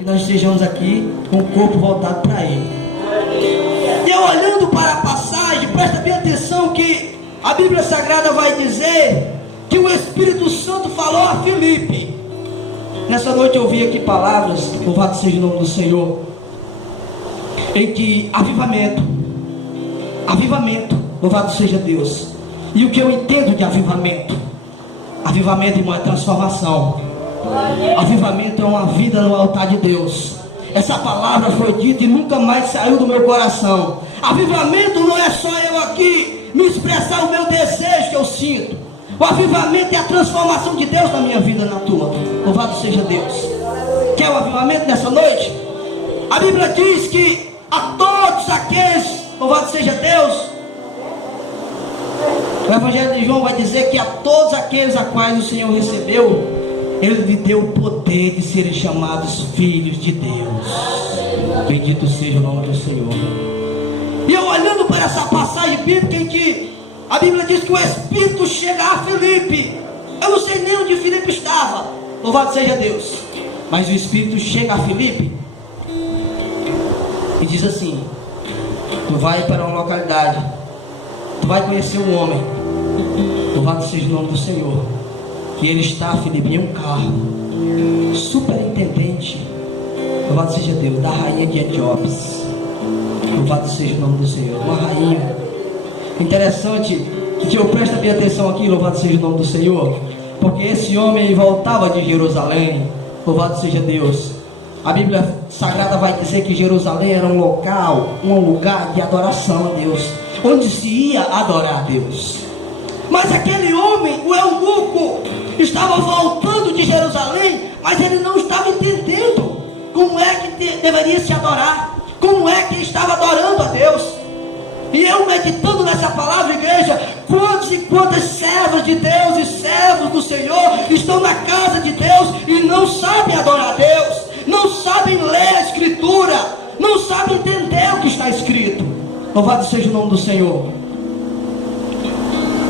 Que nós estejamos aqui com o corpo voltado para Ele. E eu olhando para a passagem, presta bem atenção que a Bíblia Sagrada vai dizer que o Espírito Santo falou a Filipe. Nessa noite eu ouvi aqui palavras, louvado seja o nome do Senhor, em que avivamento, louvado seja Deus. E o que eu entendo de avivamento, irmão, é transformação. Avivamento é uma vida no altar de Deus. Essa palavra foi dita e nunca mais saiu do meu coração. Avivamento não é só eu aqui me expressar o meu desejo que eu sinto. O avivamento é a transformação de Deus na minha vida, na tua. Louvado seja Deus. Quer o avivamento nessa noite? A Bíblia diz que a todos aqueles, louvado seja Deus, o Evangelho de João vai dizer que a todos aqueles a quais o Senhor recebeu, Ele lhe deu o poder de serem chamados filhos de Deus. Bendito seja o nome do Senhor. E eu olhando para essa passagem bíblica em que a Bíblia diz que o Espírito chega a Filipe. Eu não sei nem onde Filipe estava, louvado seja Deus, mas o Espírito chega a Filipe e diz assim: tu vai para uma localidade, tu vai conhecer um homem, louvado seja o nome do Senhor. E ele está, Filipe, em um carro, superintendente, louvado seja Deus, da rainha de Etiópia. Louvado seja o nome do Senhor. Uma rainha. Interessante que eu preste bem atenção aqui, louvado seja o nome do Senhor, porque esse homem voltava de Jerusalém, louvado seja Deus. A Bíblia Sagrada vai dizer que Jerusalém era um local, um lugar de adoração a Deus, onde se ia adorar a Deus. Mas aquele homem, o eunuco, estava voltando de Jerusalém, mas ele não estava entendendo como é que deveria se adorar, como é que estava adorando a Deus. E eu meditando nessa palavra, igreja, quantos e quantas servas de Deus e servos do Senhor estão na casa de Deus e não sabem adorar a Deus, não sabem ler a Escritura, não sabem entender o que está escrito. Louvado seja o nome do Senhor.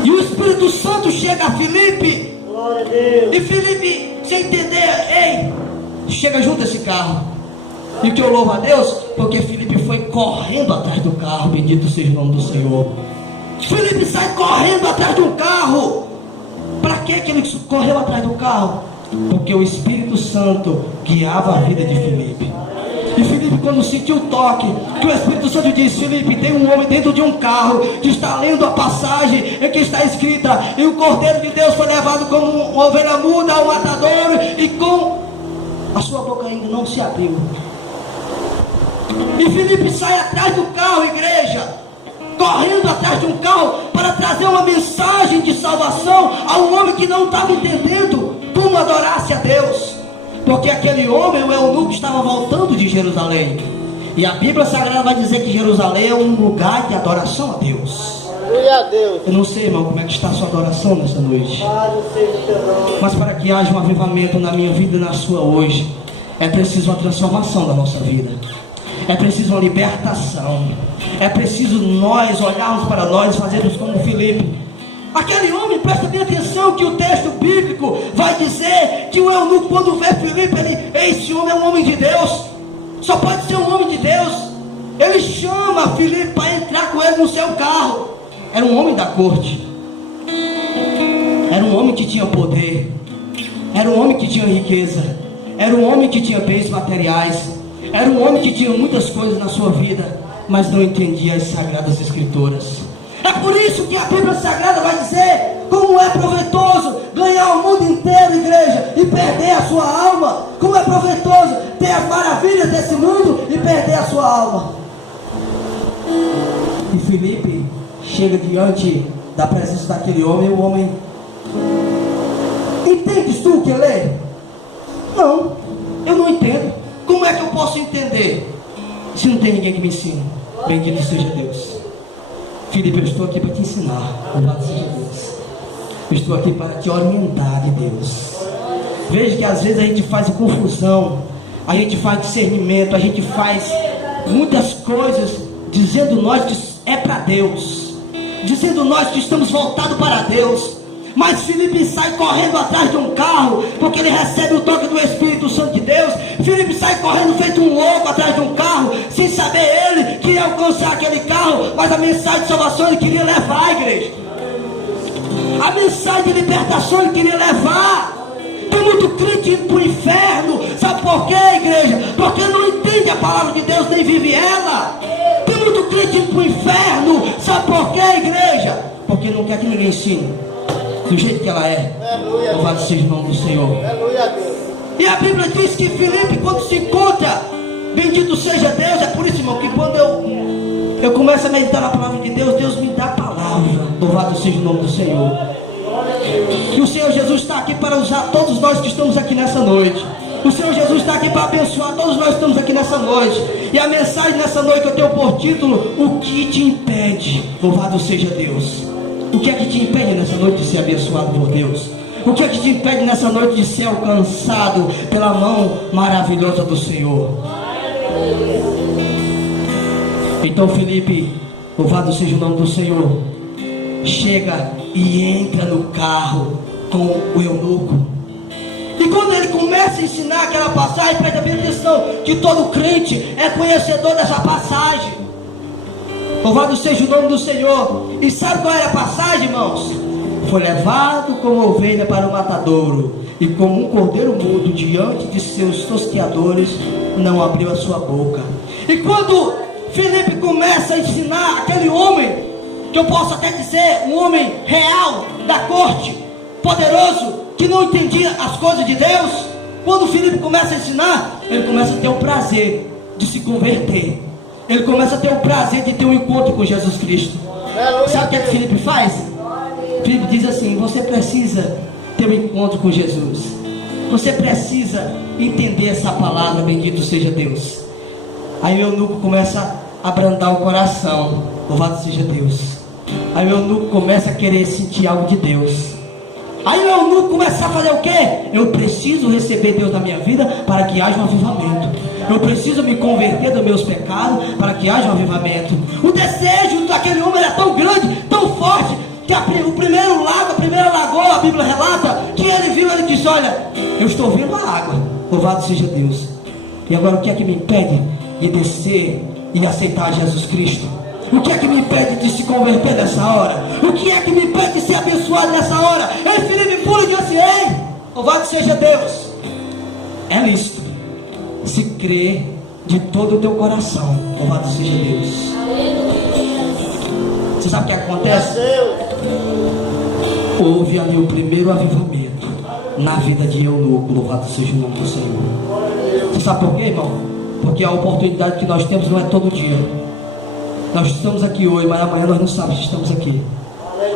E o Espírito Santo chega a Filipe. Glória a Deus. E Filipe, sem entender, ei, chega junto a esse carro. E o que eu louvo a Deus, porque Filipe foi correndo atrás do carro. Bendito seja o nome do Senhor. Filipe sai correndo atrás de um carro. Para que ele correu atrás do carro? Porque o Espírito Santo guiava a vida de Filipe. E Filipe, quando sentiu o toque, que o Espírito Santo diz: Filipe, tem um homem dentro de um carro que está lendo a passagem em que está escrita: e o Cordeiro de Deus foi levado como uma ovelha muda ao matadouro, e com a sua boca ainda não se abriu. E Filipe sai atrás do carro, igreja, correndo atrás de um carro para trazer uma mensagem de salvação a um homem que não estava entendendo como adorasse a Deus. Porque aquele homem, o eunuco, estava voltando de Jerusalém. E a Bíblia Sagrada vai dizer que Jerusalém é um lugar de adoração a Deus. Aleluia a Deus. Eu não sei, irmão, como é que está a sua adoração nessa noite. Mas para que haja um avivamento na minha vida e na sua hoje, é preciso uma transformação da nossa vida. É preciso uma libertação. É preciso nós olharmos para nós e fazermos como Filipe. Aquele homem, presta bem atenção que o texto bíblico vai dizer que o eunuco, quando vê Filipe, esse homem é um homem de Deus, só pode ser um homem de Deus. Ele chama Filipe para entrar com ele no seu carro. Era um homem da corte, era um homem que tinha poder, era um homem que tinha riqueza, era um homem que tinha bens materiais, era um homem que tinha muitas coisas na sua vida, mas não entendia as sagradas escrituras. É por isso que a Bíblia Sagrada vai dizer como é proveitoso ganhar o mundo inteiro, igreja, e perder a sua alma. Como é proveitoso ter as maravilhas desse mundo e perder a sua alma. E Filipe chega diante da presença daquele homem, e o homem: entendes tu o que lê? Não, eu não entendo. Como é que eu posso entender se não tem ninguém que me ensine? Bendito seja Deus. Filipe, eu estou aqui para te ensinar. Louvado seja Deus. Eu estou aqui para te orientar de Deus. Veja que às vezes a gente faz confusão, a gente faz discernimento, a gente faz muitas coisas dizendo nós que é para Deus, dizendo nós que estamos voltados para Deus, Mas Filipe sai correndo atrás de um carro, porque ele recebe o toque do Espírito Santo de Deus. Filipe sai correndo feito um louco atrás de um carro, sem saber ele que ia alcançar aquele carro, mas a mensagem de salvação ele queria levar à igreja. A mensagem de libertação ele queria levar. Tem muito crente indo para o inferno. Sabe por quê, igreja? Porque não entende a palavra de Deus, nem vive ela. Tem muito crente indo para o inferno. Sabe por quê, igreja? Porque não quer que ninguém ensine do jeito que ela é. Louvado seja o nome do Senhor. E a Bíblia diz que Filipe, quando se encontra, bendito seja Deus. É por isso, irmão, que quando eu começo a meditar na palavra de Deus, Deus me dá a palavra. Louvado seja o nome do Senhor. E o Senhor Jesus está aqui para usar todos nós que estamos aqui nessa noite. O Senhor Jesus está aqui para abençoar todos nós que estamos aqui nessa noite. E a mensagem nessa noite eu tenho por título: o que te impede? Louvado seja Deus. O que é que te impede nessa noite de ser abençoado por Deus? O que é que te impede nessa noite de ser alcançado pela mão maravilhosa do Senhor? Então Filipe, louvado seja o nome do Senhor, chega e entra no carro com o eunuco. E quando ele começa a ensinar aquela passagem, presta bem atenção, que todo crente é conhecedor dessa passagem. Louvado seja o nome do Senhor. E sabe qual era a passagem, irmãos? Foi levado como ovelha para o matadouro, e como um cordeiro mudo diante de seus tosqueadores, não abriu a sua boca. E quando Filipe começa a ensinar aquele homem, que eu posso até dizer um homem real da corte, poderoso, que não entendia as coisas de Deus, quando Filipe começa a ensinar, ele começa a ter o prazer de se converter. Ele começa a ter o prazer de ter um encontro com Jesus Cristo. Sabe o que é que Filipe faz? Filipe diz assim: você precisa ter um encontro com Jesus. Você precisa entender essa palavra, bendito seja Deus. Aí o eunuco começa a abrandar o coração. Louvado seja Deus. Aí o eunuco começa a querer sentir algo de Deus. Aí o eunuco começa a fazer o quê? Eu preciso receber Deus na minha vida para que haja um avivamento. Eu preciso me converter dos meus pecados para que haja um avivamento. O desejo daquele homem era tão grande, tão forte, que o primeiro lago, a primeira lagoa, a Bíblia relata que ele viu, ele disse: olha, eu estou vendo a água. Louvado seja Deus. E agora o que é que me impede de descer e aceitar Jesus Cristo? O que é que me impede de se converter nessa hora? O que é que me impede de ser abençoado nessa hora? Ei, Filipe, pula e diz assim: ei, louvado seja Deus. É lícito se crer de todo o teu coração. Louvado seja Deus. Você sabe o que acontece? Houve ali o primeiro avivamento na vida de eunuco. Louvado seja o nome do Senhor. Você sabe por quê, irmão? Porque a oportunidade que nós temos não é todo dia. Nós estamos aqui hoje, mas amanhã nós não sabemos se estamos aqui.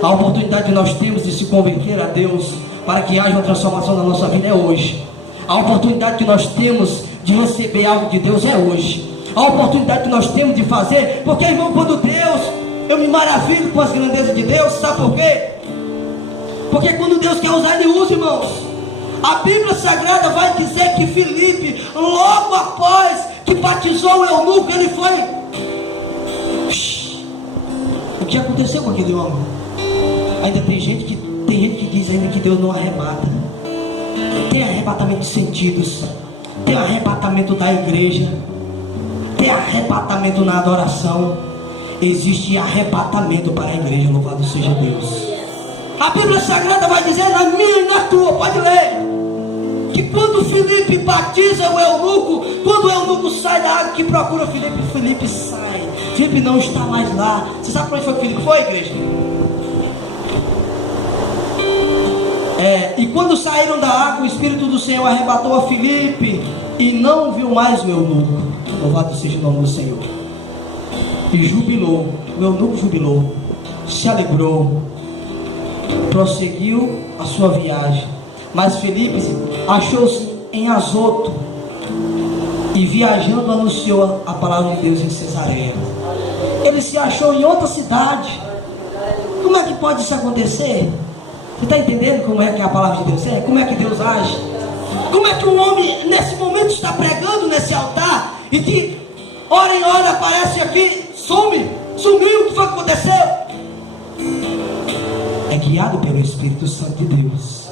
A oportunidade que nós temos de se converter a Deus para que haja uma transformação na nossa vida é hoje. A oportunidade que nós temos de receber algo de Deus é hoje. A oportunidade que nós temos de fazer, porque, irmão, quando Deus, eu me maravilho com as grandezas de Deus. Sabe por quê? Porque quando Deus quer usar, Ele usa, irmãos. A Bíblia Sagrada vai dizer que Filipe, logo após que batizou o eunuco, ele foi... O que aconteceu com aquele homem? Ainda tem gente que diz ainda que Deus não arrebata. Tem arrebatamento de sentidos, tem arrebatamento da igreja, tem arrebatamento na adoração. Existe arrebatamento para a igreja. Louvado seja Deus. A Bíblia Sagrada vai dizer, na minha e na tua, pode ler, que quando Filipe batiza o eunuco, quando o eunuco sai da água que procura Filipe, Filipe sai. Filipe não está mais lá. Você sabe para onde foi que Filipe foi, igreja? E quando saíram da água, o Espírito do Senhor arrebatou a Filipe e não viu mais o eunuco. Louvado seja o nome do Senhor. E jubilou. O eunuco jubilou, se alegrou, prosseguiu a sua viagem. Mas Filipe achou-se em Azoto e viajando anunciou a palavra de Deus em Cesareia. Ele se achou em outra cidade. Como é que pode isso acontecer? Você está entendendo como é que a palavra de Deus é? Como é que Deus age? Como é que um homem nesse momento está pregando nesse altar e de hora em hora aparece aqui, sumiu, o que foi que aconteceu? É que guiado pelo Espírito Santo de Deus.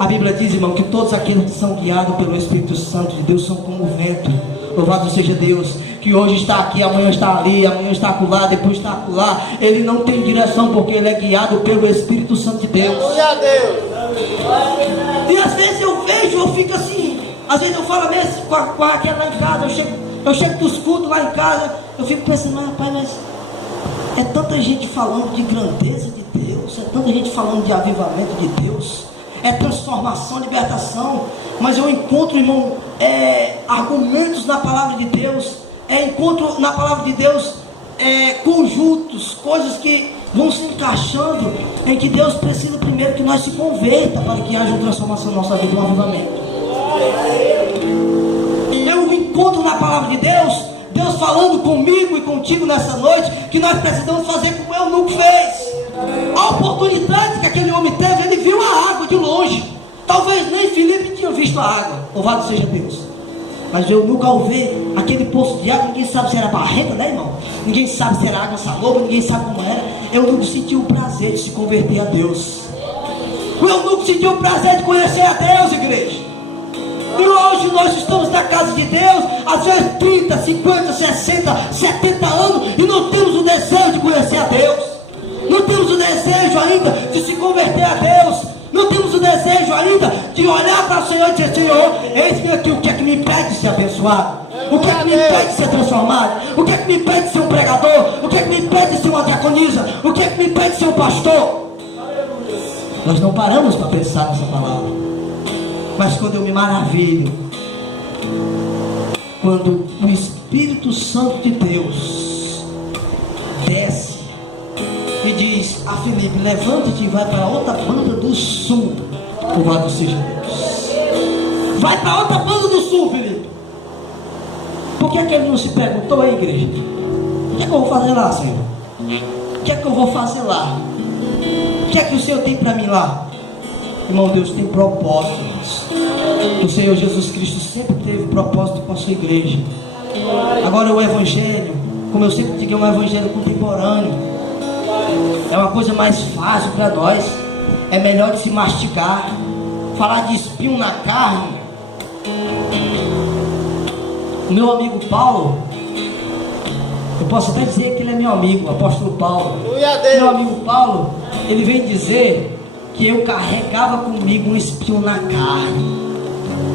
A Bíblia diz, irmão, que todos aqueles que são guiados pelo Espírito Santo de Deus são como o vento. Louvado seja Deus, que hoje está aqui, amanhã está ali, amanhã está acolá, depois está acolá. Ele não tem direção, porque ele é guiado pelo Espírito Santo de Deus. Glória a Deus. E às vezes eu vejo, eu fico assim, às vezes eu falo mesmo com a Raquel lá em casa, eu chego dos cultos lá em casa, eu fico pensando, rapaz, mas é tanta gente falando de grandeza de Deus, é tanta gente falando de avivamento de Deus, é transformação, libertação, mas eu encontro, irmão, argumentos na palavra de Deus, encontro na palavra de Deus conjuntos, coisas que vão se encaixando, em que Deus precisa primeiro que nós se converta para que haja uma transformação na nossa vida, um avivamento. Eu encontro na palavra de Deus falando comigo e contigo nessa noite, que nós precisamos fazer como Eunuco fez. A oportunidade que aquele homem teve, ele viu a água de longe. Talvez nem Filipe tinha visto a água, louvado seja Deus. Mas eu nunca ao ver aquele poço de água, ninguém sabe se era barrenta, né, irmão? Ninguém sabe se era água saloba, ninguém sabe como era. Eu nunca senti o prazer de se converter a Deus. Eu nunca senti o prazer de conhecer a Deus, igreja. E hoje nós estamos na casa de Deus, às vezes 30, 50, 60, 70 anos, e não temos o desejo de conhecer a Deus. Não temos o desejo ainda de se converter a Deus. Não temos o desejo ainda de olhar para o Senhor e dizer, Senhor, eis-me aqui, o que é que me impede de ser abençoado? O que é que me impede de ser transformado? O que é que me impede de ser um pregador? O que é que me impede de ser uma diaconisa? O que é que me impede de ser um pastor? Nós não paramos para pensar nessa palavra. Mas quando eu me maravilho, quando o Espírito Santo de Deus desce e diz a Filipe, levanta-te e vai para outra banda do sul. Louvado seja Deus. Vai para outra banda do sul, Filipe. Por que é que ele não se perguntou, aí, igreja? O que é que eu vou fazer lá, Senhor? O que é que eu vou fazer lá? O que é que o Senhor tem para mim lá? Irmão, Deus tem propósitos. O Senhor Jesus Cristo sempre teve propósito com a sua igreja. Agora o Evangelho, como eu sempre digo, é um Evangelho contemporâneo. É uma coisa mais fácil para nós. É melhor de se mastigar. Falar de espinho na carne. O meu amigo Paulo, eu posso até dizer que ele é meu amigo, o apóstolo Paulo. Meu amigo Paulo, ele vem dizer que eu carregava comigo um espinho na carne.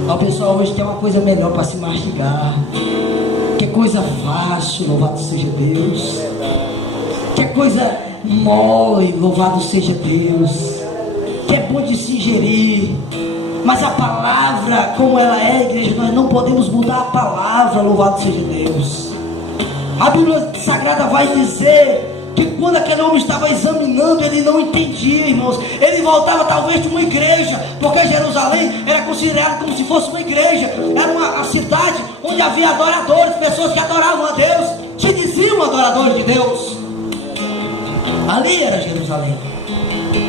O pessoal hoje tem uma coisa melhor para se mastigar. Que coisa fácil, louvado seja Deus. Que coisa mole, louvado seja Deus. Que é bom de se ingerir. Mas a palavra, como ela é, igreja, nós não podemos mudar a palavra, louvado seja Deus. A Bíblia Sagrada vai dizer que quando aquele homem estava examinando, ele não entendia, irmãos. Ele voltava talvez de uma igreja, porque Jerusalém era considerado como se fosse uma igreja. Era uma cidade onde havia adoradores, pessoas que adoravam a Deus, se diziam adoradores de Deus. Ali era Jerusalém.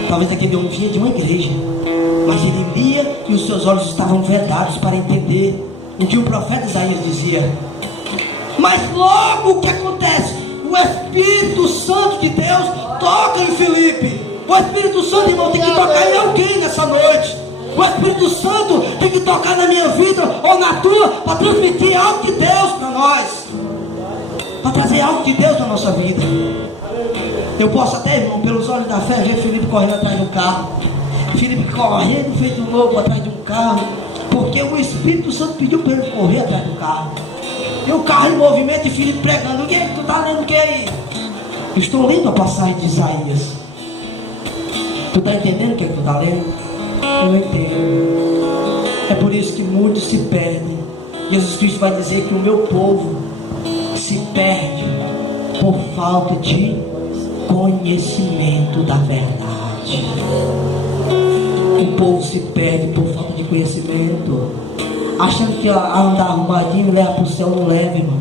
Talvez aquele homem vinha de uma igreja, mas ele lia e os seus olhos estavam vedados para entender o que o profeta Isaías dizia. Mas logo o que acontece? O Espírito Santo de Deus toca em Filipe. O Espírito Santo, irmão, tem que tocar em alguém nessa noite. O Espírito Santo tem que tocar na minha vida ou na tua, para transmitir algo de Deus para nós, para trazer algo de Deus na nossa vida. Eu posso até, irmão, pelos olhos da fé, ver Filipe correndo atrás do carro. Filipe correndo feito louco atrás de um carro, porque o Espírito Santo pediu para ele correr atrás do carro. E o carro em movimento e Filipe pregando. O que é que tu está lendo? O que é isso? Eu estou lendo a passagem de Isaías. Tu está entendendo o que é que tu está lendo? Eu entendo. É por isso que muitos se perdem. Jesus Cristo vai dizer que o meu povo se perde por falta de conhecimento da verdade. O povo se perde por falta de conhecimento, achando que andar arrumadinho leva para o céu, não leva, irmão.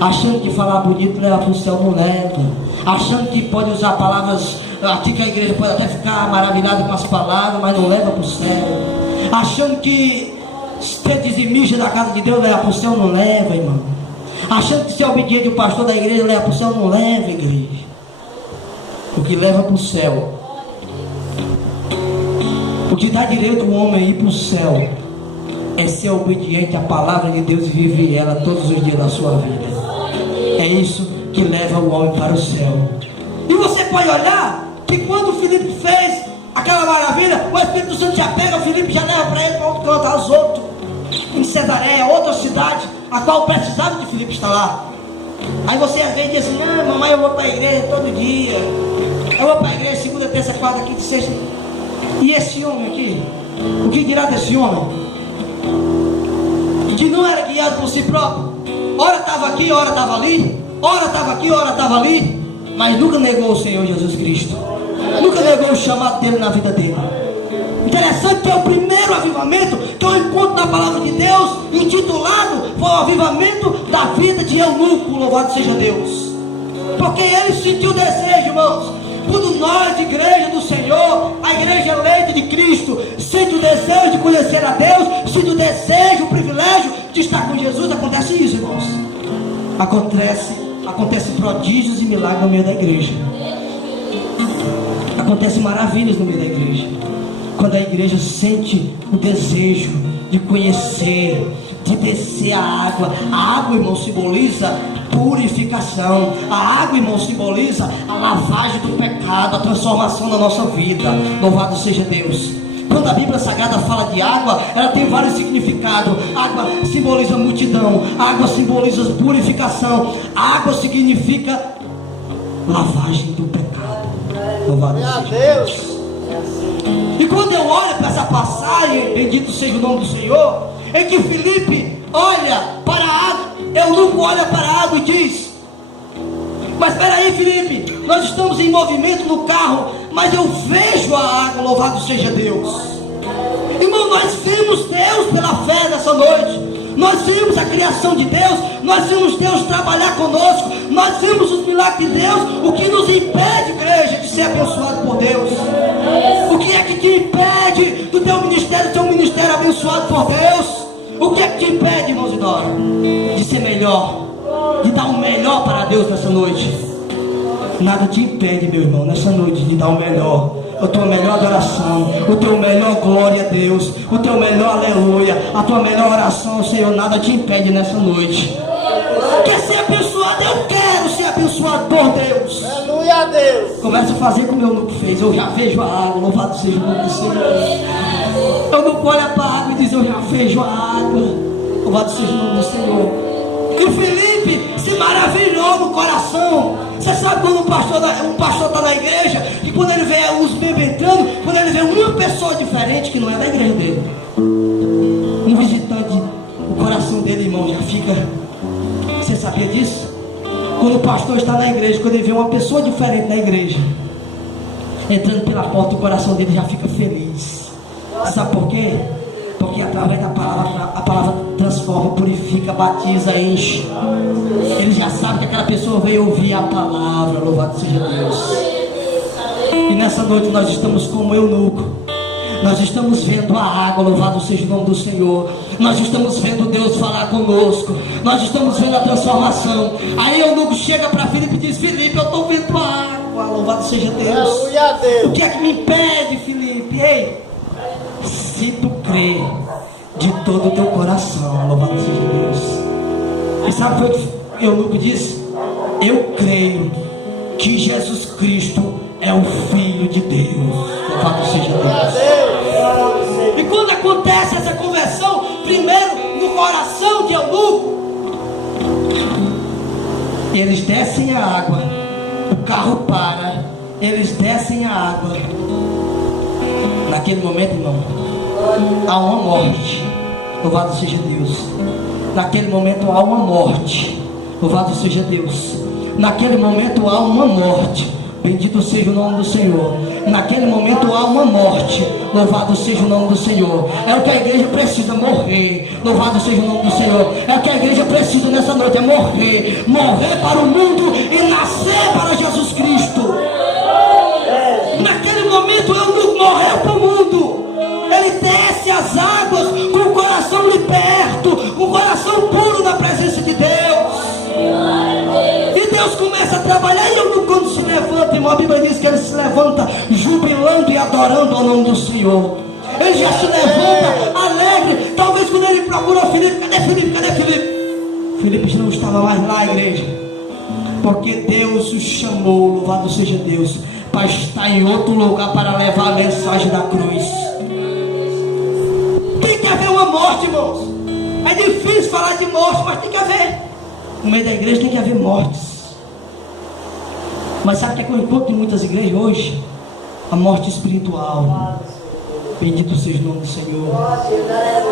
Achando que falar bonito leva para o céu, não leva. Achando que pode usar palavras, aqui que a igreja pode até ficar maravilhada com as palavras, mas não leva para o céu. Achando que ser dizimista da casa de Deus leva para o céu, não leva, irmão. Achando que ser obediente o pastor da igreja leva para o céu, não leva, igreja. O que leva para o céu O que dá direito ao homem a ir para o céu é ser obediente à palavra de Deus e viver ela todos os dias da sua vida. É isso que leva o homem para o céu. E você pode olhar que quando o Filipe fez aquela maravilha, o Espírito Santo já pega o Filipe, já leva para ele para outro canto, aos outros, em Cesareia, outra cidade, a qual precisava que o Filipe está lá. Aí você às vezes diz assim: ah, mamãe, eu vou para a igreja todo dia, eu vou para a igreja segunda, terça, quarta, quinta, sexta. E esse homem aqui, o que dirá desse homem? Que não era guiado por si próprio, ora estava aqui, ora estava ali, ora estava aqui, ora estava ali, mas nunca negou o Senhor Jesus Cristo, nunca negou o chamado dele na vida dele. Interessante que é o primeiro avivamento que eu encontro na palavra de Deus, intitulado, foi o avivamento da vida de eunuco, louvado seja Deus. Porque ele sentiu desejo, irmãos. Quando nós, igreja do Senhor, a igreja eleita de Cristo, sente o desejo de conhecer a Deus, sente o desejo, o privilégio de estar com Jesus, acontece isso, irmãos. Acontece prodígios e milagres no meio da igreja. Acontece maravilhas no meio da igreja. Quando a igreja sente o desejo de conhecer, de descer a água. A água, irmão, simboliza purificação. A água, irmão, simboliza a lavagem do pecado, a transformação da nossa vida. Louvado seja Deus. Quando a Bíblia Sagrada fala de água, ela tem vários significados. Água simboliza multidão, água simboliza purificação, água significa lavagem do pecado. Louvado seja Deus. E quando eu olho para essa passagem, bendito seja o nome do Senhor, em que Filipe olha para a água, eunuco olha para a água e diz: mas espera aí, Filipe, nós estamos em movimento no carro, mas eu vejo a água, louvado seja Deus. Irmão, nós vimos Deus pela fé nessa noite. Nós vimos a criação de Deus, nós vimos Deus trabalhar conosco, nós vimos os milagres de Deus. O que nos impede, igreja, de ser abençoado por Deus? O que é que te impede do teu ministério ser um ministério abençoado por Deus? O que é que te impede, irmãos e nós, de ser melhor, de dar o melhor para Deus nessa noite? Nada te impede, meu irmão, nessa noite de dar o melhor. A tua melhor adoração, o teu melhor glória a Deus, o teu melhor aleluia, a tua melhor oração, Senhor, nada te impede nessa noite. Quer ser abençoado? Eu quero ser abençoado por Deus. Aleluia a Deus. Começa a fazer como o eunuco fez. Eu já vejo a água, louvado seja o nome do Senhor. O eunuco olha para a água e diz: eu já vejo a água, louvado seja o nome do Senhor. E o Filipe se maravilhou no coração. Você sabe quando um pastor está na igreja, e quando ele vê os membros entrando, quando ele vê uma pessoa diferente que não é da igreja dele, um visitante, o coração dele, irmão, já fica. Você sabia disso? Quando o pastor está na igreja, quando ele vê uma pessoa diferente na igreja entrando pela porta, o coração dele já fica feliz. Sabe por quê? Porque através da palavra, a palavra transforma, purifica, batiza, enche. Ele já sabe que aquela pessoa veio ouvir a palavra, louvado seja Deus. E nessa noite nós estamos como eunuco. Nós estamos vendo a água, louvado seja o nome do Senhor. Nós estamos vendo Deus falar conosco. Nós estamos vendo a transformação. Aí eunuco chega para Filipe e diz: Filipe, eu estou vendo a água, louvado seja Deus. Aleluia a Deus. O que é que me impede, Filipe? Ei, se tu crê de todo o teu coração, louvado seja Deus. E sabe o que eunuco disse? Eu creio que Jesus Cristo é o Filho de Deus. Louvado seja Deus. E quando acontece essa conversão, primeiro no coração de eunuco, eles descem a água, o carro para, eles descem a água. Naquele momento, irmão, há uma morte. Louvado seja Deus. Naquele momento há uma morte. Louvado seja Deus. Naquele momento há uma morte. Bendito seja o nome do Senhor. Naquele momento há uma morte. Louvado seja o nome do Senhor. É o que a igreja precisa, morrer. Louvado seja o nome do Senhor. É o que a igreja precisa nessa noite, é morrer. Morrer para o mundo e nascer para Jesus Cristo. Naquele momento o eunuco morreu para o mundo. Ele desce as águas com o coração liberto, com o coração puro na presença de Deus. E Deus começa a trabalhar. E eu, quando se levanta, irmão, a Bíblia diz que ele se levanta jubilando e adorando ao nome do Senhor. ele já se levanta alegre. Talvez quando ele procura Filipe, cadê Filipe? Cadê Filipe? Filipe não estava mais lá, igreja, porque Deus o chamou, louvado seja Deus, para estar em outro lugar, para levar a mensagem da cruz. Tem que haver uma morte, irmãos. É difícil falar de morte, mas tem que haver. No meio da igreja tem que haver mortes. Mas sabe o que é que eu encontro em muitas igrejas hoje? A morte espiritual. Bendito seja o nome do Senhor.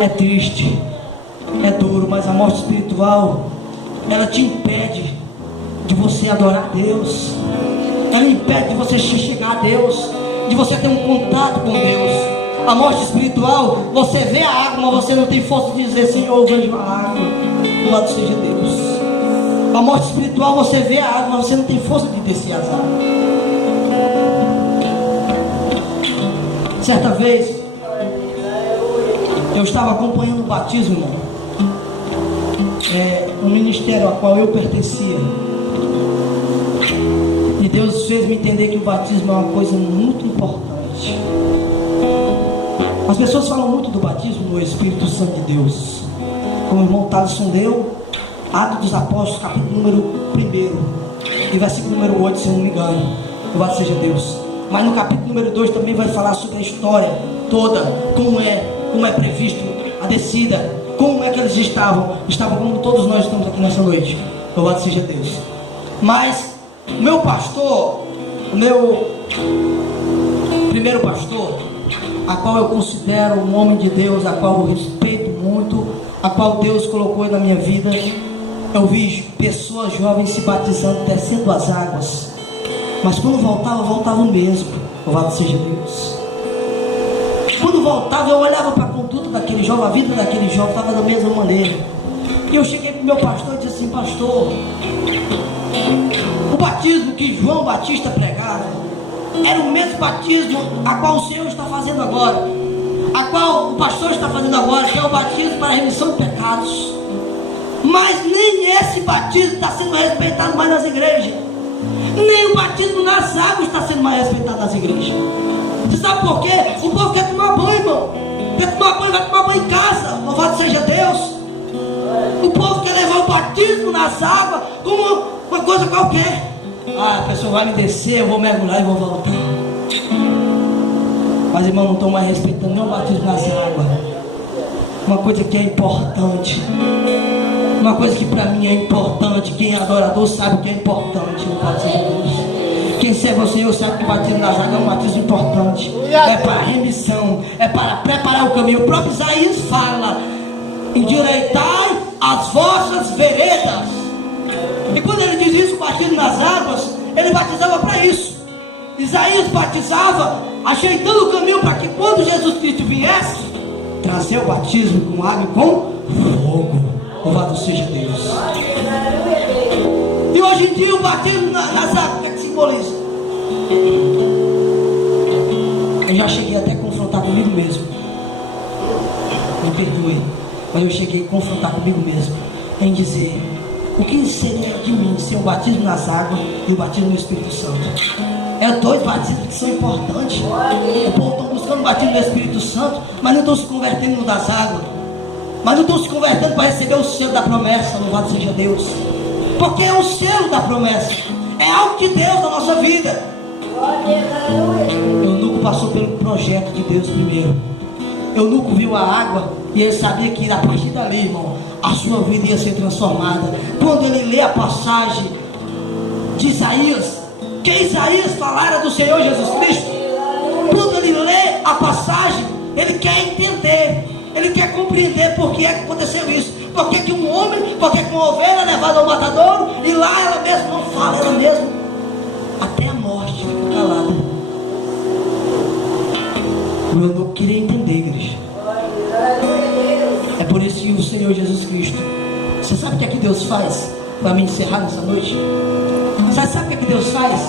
É triste, é duro, mas a morte espiritual, ela te impede de você adorar a Deus. Ela impede de você chegar a Deus, de você ter um contato com Deus. A morte espiritual, você vê a água, mas você não tem força de dizer: Senhor, eu vejo a água. Louvado seja Deus. A morte espiritual, você vê a água, mas você não tem força de descer as águas. Certa vez, eu estava acompanhando o batismo, irmão. Um ministério ao qual eu pertencia. E Deus fez me entender que o batismo é uma coisa muito importante. As pessoas falam muito do batismo no Espírito Santo de Deus. Como o irmão Thaleson deu, Atos dos Apóstolos, capítulo número 1 e versículo número 8, se eu não me engano. Louvado seja Deus. Mas no capítulo número 2 também vai falar sobre a história toda, como é previsto a descida, como é que eles estavam como todos nós estamos aqui nessa noite. Louvado seja Deus. Mas o meu pastor, o meu primeiro pastor, a qual eu considero um homem de Deus, a qual eu respeito muito, a qual Deus colocou na minha vida, eu vi pessoas jovens se batizando, descendo as águas, mas quando voltavam mesmo. Louvado seja Deus. Quando voltava, eu olhava para a conduta daquele jovem, a vida daquele jovem estava da mesma maneira. E eu cheguei para o meu pastor e disse assim: pastor, o batismo que João Batista pregava era o mesmo batismo a qual o Senhor está fazendo agora, a qual o pastor está fazendo agora, que é o batismo para a remissão de pecados. Mas nem esse batismo está sendo respeitado mais nas igrejas. Nem o batismo nas águas está sendo mais respeitado nas igrejas. Você sabe por quê? O povo quer tomar banho, irmão. Quer tomar banho, vai tomar banho em casa. Louvado seja Deus. O povo quer levar o batismo nas águas como uma coisa qualquer. A pessoa vai me descer, eu vou mergulhar e vou voltar. Mas, irmão, não estão mais respeitando nem o batismo nas águas. Uma coisa que é importante, uma coisa que para mim é importante. Quem é adorador sabe o que é importante. Louvado seja Deus. Quem serve ao Senhor sabe que o batismo nas águas é um batismo importante. É para a remissão, é para preparar o caminho. O próprio Isaías fala: endireitai as vossas veredas. E quando ele diz isso, o batismo nas águas, ele batizava para isso. Isaías batizava ajeitando o caminho para que quando Jesus Cristo viesse, trazer o batismo com água e com fogo. Louvado seja Deus. E hoje em dia o batismo nas águas, o que é que simboliza? Eu já cheguei até a confrontar comigo mesmo. Me perdoe, mas eu cheguei a confrontar comigo mesmo em dizer: o que seria de mim ser o batismo nas águas e o batismo no Espírito Santo? É dois batismos que são importantes. O povo está buscando o batismo do Espírito Santo, mas não estão se convertendo no das águas. Mas não estão se convertendo para receber o selo da promessa. Louvado seja Deus. Porque é o selo da promessa. É algo de Deus na nossa vida. Eunuco passou pelo projeto de Deus primeiro. Eunuco viu a água e ele sabia que a partir dali, irmão, a sua vida ia ser transformada. Quando ele lê a passagem de Isaías, que Isaías falara do Senhor Jesus Cristo, quando ele lê a passagem, ele quer entender, ele quer compreender por que é que aconteceu isso. Por que que um homem, por que uma ovelha é levada ao matadouro e lá ela mesma não fala, ela mesma até a morte fica calada. O eunuco queria entender, igreja. É por isso que o Senhor Jesus Cristo, você sabe o que é que Deus faz para me encerrar nessa noite? Você sabe o que é que Deus faz?